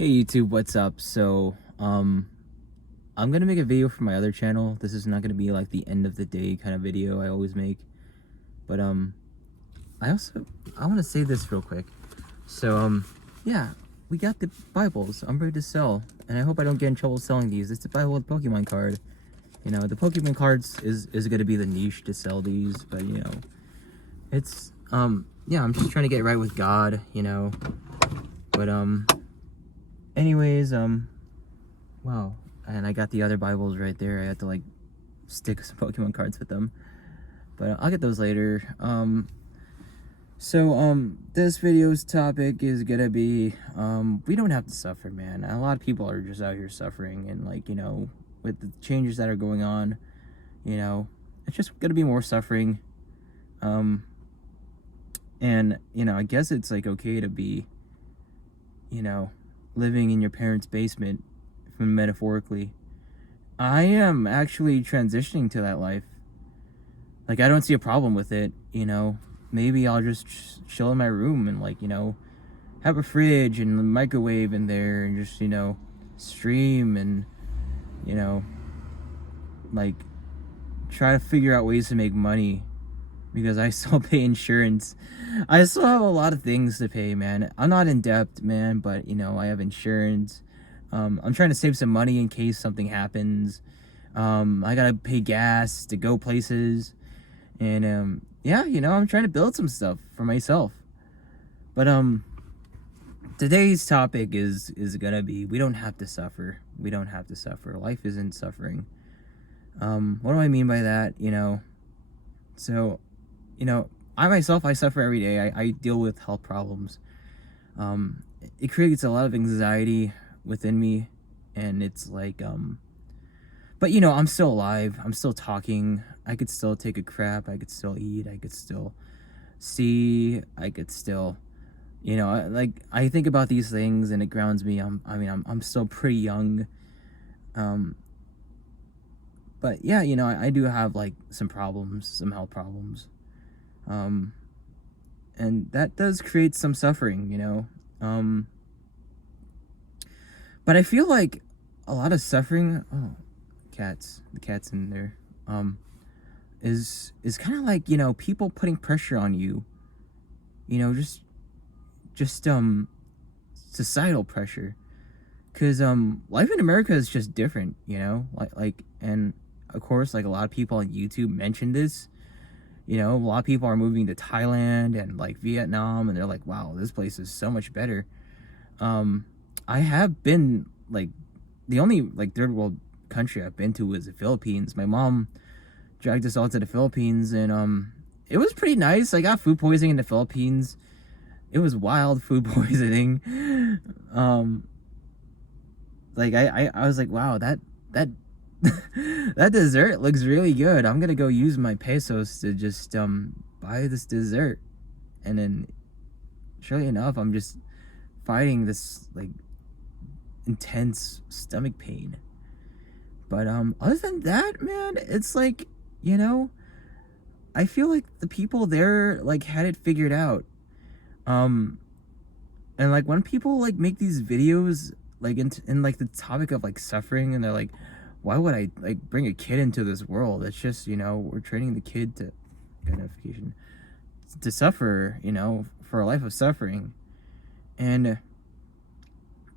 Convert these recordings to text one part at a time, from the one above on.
Hey YouTube, what's up? I'm gonna make a video for my other channel. This is not gonna be like the end of the day kind of video I always make. But I want to say this real quick. Yeah, we got the Bibles. I'm ready to sell, and I hope I don't get in trouble selling these. It's the Bible with Pokemon card. You know, the Pokemon cards is gonna be the niche to sell these, but you know, it's yeah, I'm just trying to get right with God, you know. But anyways, wow. And I got the other Bibles right there. I had to like stick some Pokemon cards with them. But I'll get those later. This video's topic is gonna be, we don't have to suffer, man. A lot of people are just out here suffering, and like, you know, with the changes that are going on, you know, it's just gonna be more suffering. And, you know, I guess it's like okay to be, you know, living in your parents' basement, metaphorically. I am actually transitioning to that life. Like, I don't see a problem with it, you know. Maybe I'll just chill in my room and, like, you know, have a fridge and a microwave in there and just, you know, stream and, you know, like, try to figure out ways to make money, because I still pay insurance. I still have a lot of things to pay, man. I'm not in debt, man, but, you know, I have insurance. I'm trying to save some money in case something happens. I gotta pay gas to go places. And, yeah, you know, I'm trying to build some stuff for myself. But, today's topic is gonna be, we don't have to suffer. We don't have to suffer. Life isn't suffering. What do I mean by that? You know, so, you know, I suffer every day. I deal with health problems. It creates a lot of anxiety within me, and it's like, but you know, I'm still alive. I'm still talking. I could still take a crap. I could still eat. I could still see. I could still, you know, like, I think about these things and it grounds me. I'm still pretty young. But yeah, you know, I do have like some problems, some health problems. And that does create some suffering, you know. But I feel like a lot of suffering, oh, the cat's in there, is kind of like, you know, people putting pressure on you, you know, just societal pressure. Because life in America is just different, you know, and of course, like, a lot of people on YouTube mentioned this. You know, a lot of people are moving to Thailand and like Vietnam, and they're like, wow, this place is so much better. I have been, like, the only like third world country I've been to was the Philippines. My mom dragged us all to the Philippines, and it was pretty nice. I got food poisoning in the Philippines. It was wild food poisoning. Like, I was like, wow, that that dessert looks really good. I'm gonna go use my pesos to just buy this dessert. And then, surely enough, I'm just fighting this like intense stomach pain. But other than that, man, it's like, you know, I feel like the people there like had it figured out. Um and like, when people like make these videos like in like the topic of like suffering, and they're like, why would I like bring a kid into this world? It's just, you know, we're training the kid to identification to suffer, you know, for a life of suffering. And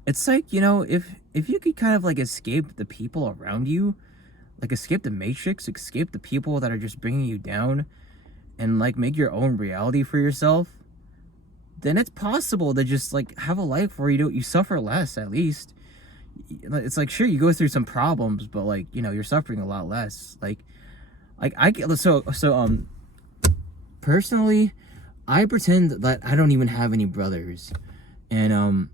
it's like, you know, if you could kind of like escape the people around you, like escape the matrix, escape the people that are just bringing you down, and like make your own reality for yourself, then it's possible to just like have a life where you suffer less, at least. It's like, sure, you go through some problems, but like, you know, you're suffering a lot less. Like I get personally, I pretend that I don't even have any brothers, and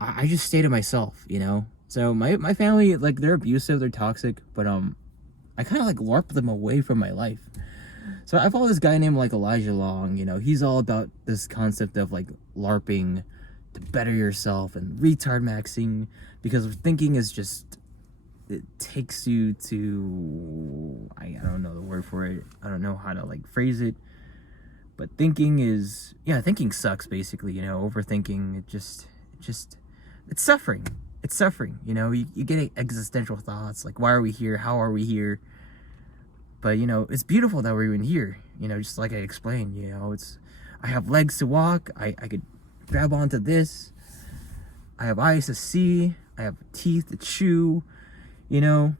I just stay to myself, you know. So my family, like, they're abusive, they're toxic, but I kind of like LARP them away from my life. So I follow this guy named like Elijah Long. You know, he's all about this concept of like LARPing to better yourself and retard maxing, because thinking is just, it takes you to, I don't know the word for it. I don't know how to like phrase it. But thinking is, yeah, thinking sucks, basically, you know. Overthinking, it just it's suffering. It's suffering, you know. You get existential thoughts like, why are we here? How are we here? But, you know, it's beautiful that we're even here, you know, just like I explained, you know. I have legs to walk, I could grab onto this, I have eyes to see, I have teeth to chew, you know.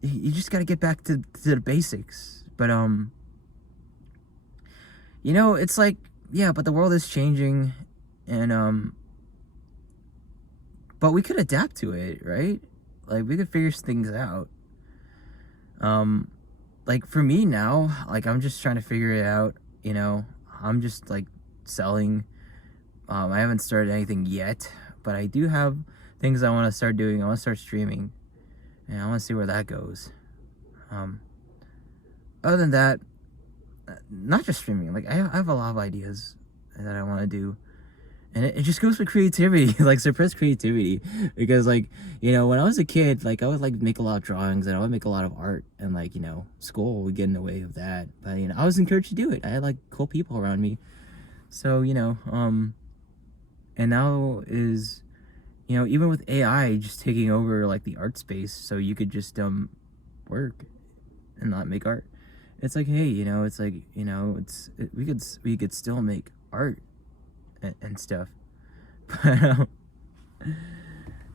You just gotta get back to the basics. But, you know, it's like, yeah, but the world is changing, and, but we could adapt to it, right? Like, we could figure things out. Like, for me now, like, I'm just trying to figure it out, you know. I'm just, like, selling. I haven't started anything yet, but I do have things I want to start doing. I want to start streaming, and I want to see where that goes. Other than that, not just streaming, like, I have a lot of ideas that I want to do. And it just goes with creativity, like suppressed creativity. Because, like, you know, when I was a kid, like, I would, like, make a lot of drawings and I would make a lot of art. And, like, you know, school would get in the way of that. But, you know, I was encouraged to do it. I had, like, cool people around me. So, you know, and now is, you know, even with AI just taking over, like, the art space, so you could just, work and not make art. It's like, hey, you know, it's like, you know, we could still make art and stuff. But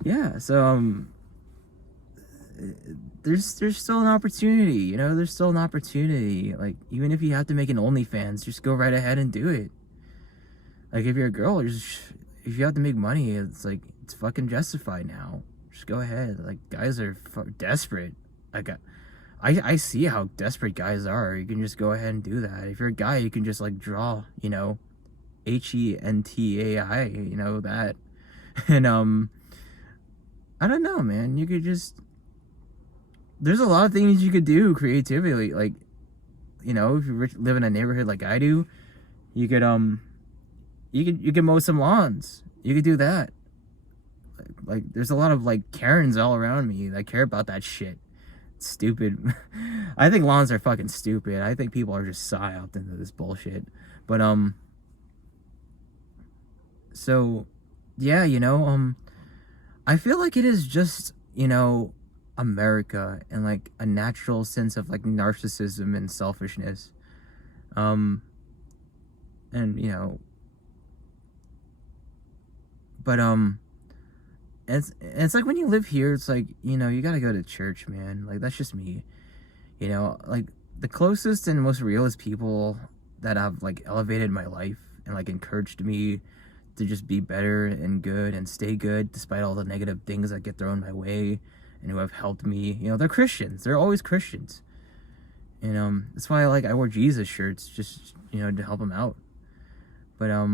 yeah, so there's still an opportunity, you know. There's still an opportunity. Like, even if you have to make an OnlyFans, just go right ahead and do it. Like, if you're a girl, if you have to make money, it's like, it's fucking justified now. Just go ahead. Like, guys are desperate. Like, I see how desperate guys are. You can just go ahead and do that. If you're a guy, you can just, like, draw, you know, HENTAI, you know, that. And I don't know, man. You could just, there's a lot of things you could do creatively. Like, you know, if you live in a neighborhood like I do, you could you could mow some lawns. You could do that. Like, there's a lot of, like, Karens all around me that care about that shit. It's stupid. I think lawns are fucking stupid. I think people are just psyoped into this bullshit. But so, yeah, you know, I feel like it is just, you know, America and, like, a natural sense of, like, narcissism and selfishness. And, you know, but, it's like, when you live here, it's like, you know, you gotta go to church, man. Like, that's just me. You know, like, the closest and most realist people that have, like, elevated my life and, like, encouraged me to just be better and good and stay good despite all the negative things that get thrown my way, and who have helped me, you know, they're Christians. They're always Christians. And that's why I wore Jesus shirts, just, you know, to help them out. But I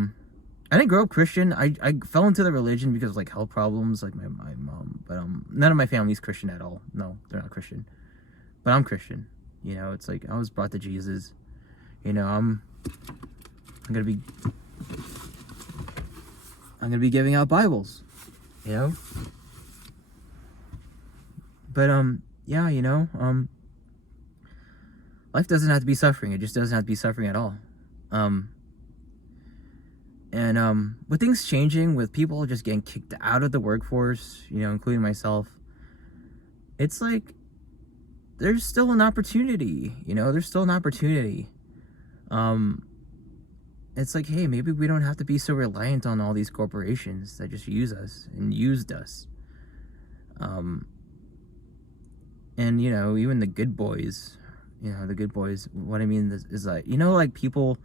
didn't grow up Christian. I fell into the religion because of, like, health problems, like my mom. But none of my family's Christian at all. No, they're not Christian. But I'm Christian. You know, it's like, I was brought to Jesus. You know, I'm gonna be giving out Bibles, you know. But yeah, you know, life doesn't have to be suffering. It just doesn't have to be suffering at all. And with things changing, with people just getting kicked out of the workforce, you know, including myself, it's like, there's still an opportunity, you know. There's still an opportunity. It's like, hey, maybe we don't have to be so reliant on all these corporations that just use us and used us. And, you know, even the good boys, you know, what I mean is like, you know, like, people,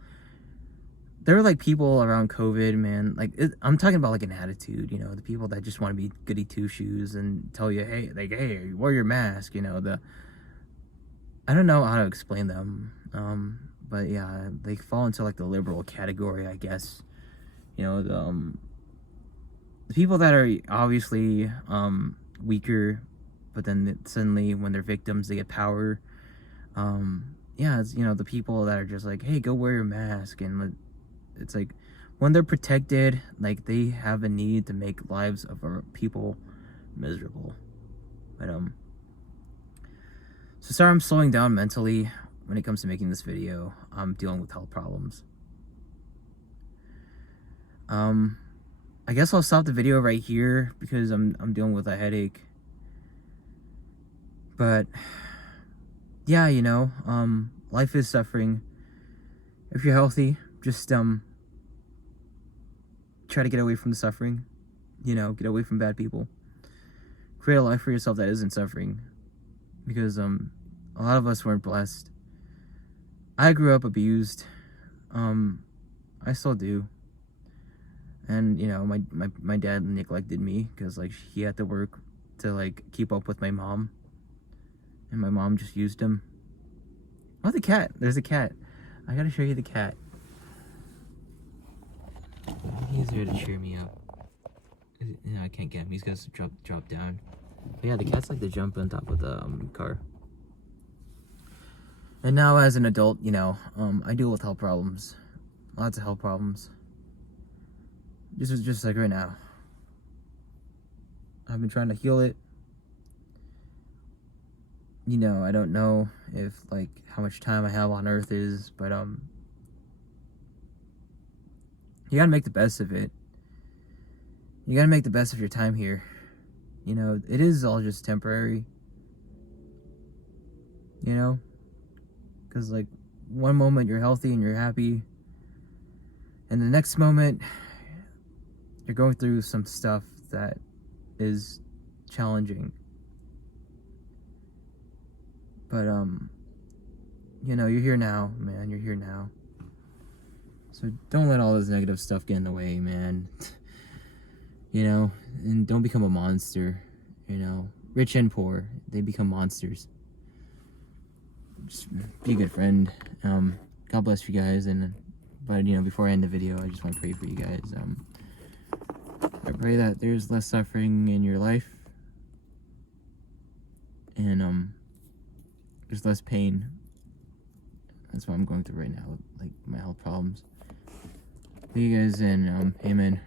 there were, like, people around COVID, man, like, I'm talking about, like, an attitude, you know, the people that just want to be goody two-shoes and tell you, hey, like, hey, wear your mask, you know, I don't know how to explain them, but yeah, they fall into, like, the liberal category, I guess. You know, the people that are obviously weaker, but then suddenly when they're victims, they get power. Yeah, it's, you know, the people that are just like, hey, go wear your mask, and it's like, when they're protected, like, they have a need to make lives of our people miserable. But so sorry, I'm slowing down mentally when it comes to making this video. I'm dealing with health problems. I I guess I'll stop the video right here because I'm dealing with a headache. But yeah, you know, life is suffering. If you're healthy, just try to get away from the suffering. You know, get away from bad people. Create a life for yourself that isn't suffering. Because a lot of us weren't blessed. I grew up abused. I still do. And, you know, my dad neglected me because, like, he had to work to, like, keep up with my mom. And my mom just used him. Oh, the cat. There's a cat. I gotta show you the cat. He's there to cheer me up. No, I can't get him. He's got to drop down. But yeah, the cats like to jump on top of the car. And now as an adult, you know, I deal with health problems. Lots of health problems. Just like right now. I've been trying to heal it. You know, I don't know if, like, how much time I have on Earth is, but, you gotta make the best of it. You gotta make the best of your time here. You know, it is all just temporary. You know? Because, like, one moment you're healthy and you're happy, and the next moment you're going through some stuff that is challenging. But, you know, you're here now, man. You're here now. So don't let all this negative stuff get in the way, man. You know, and don't become a monster. You know, rich and poor, they become monsters. Just be a good friend. God bless you guys. But you know, before I end the video, I just want to pray for you guys. I pray that there's less suffering in your life, and there's less pain. That's what I'm going through right now, like my health problems. See you guys, and amen.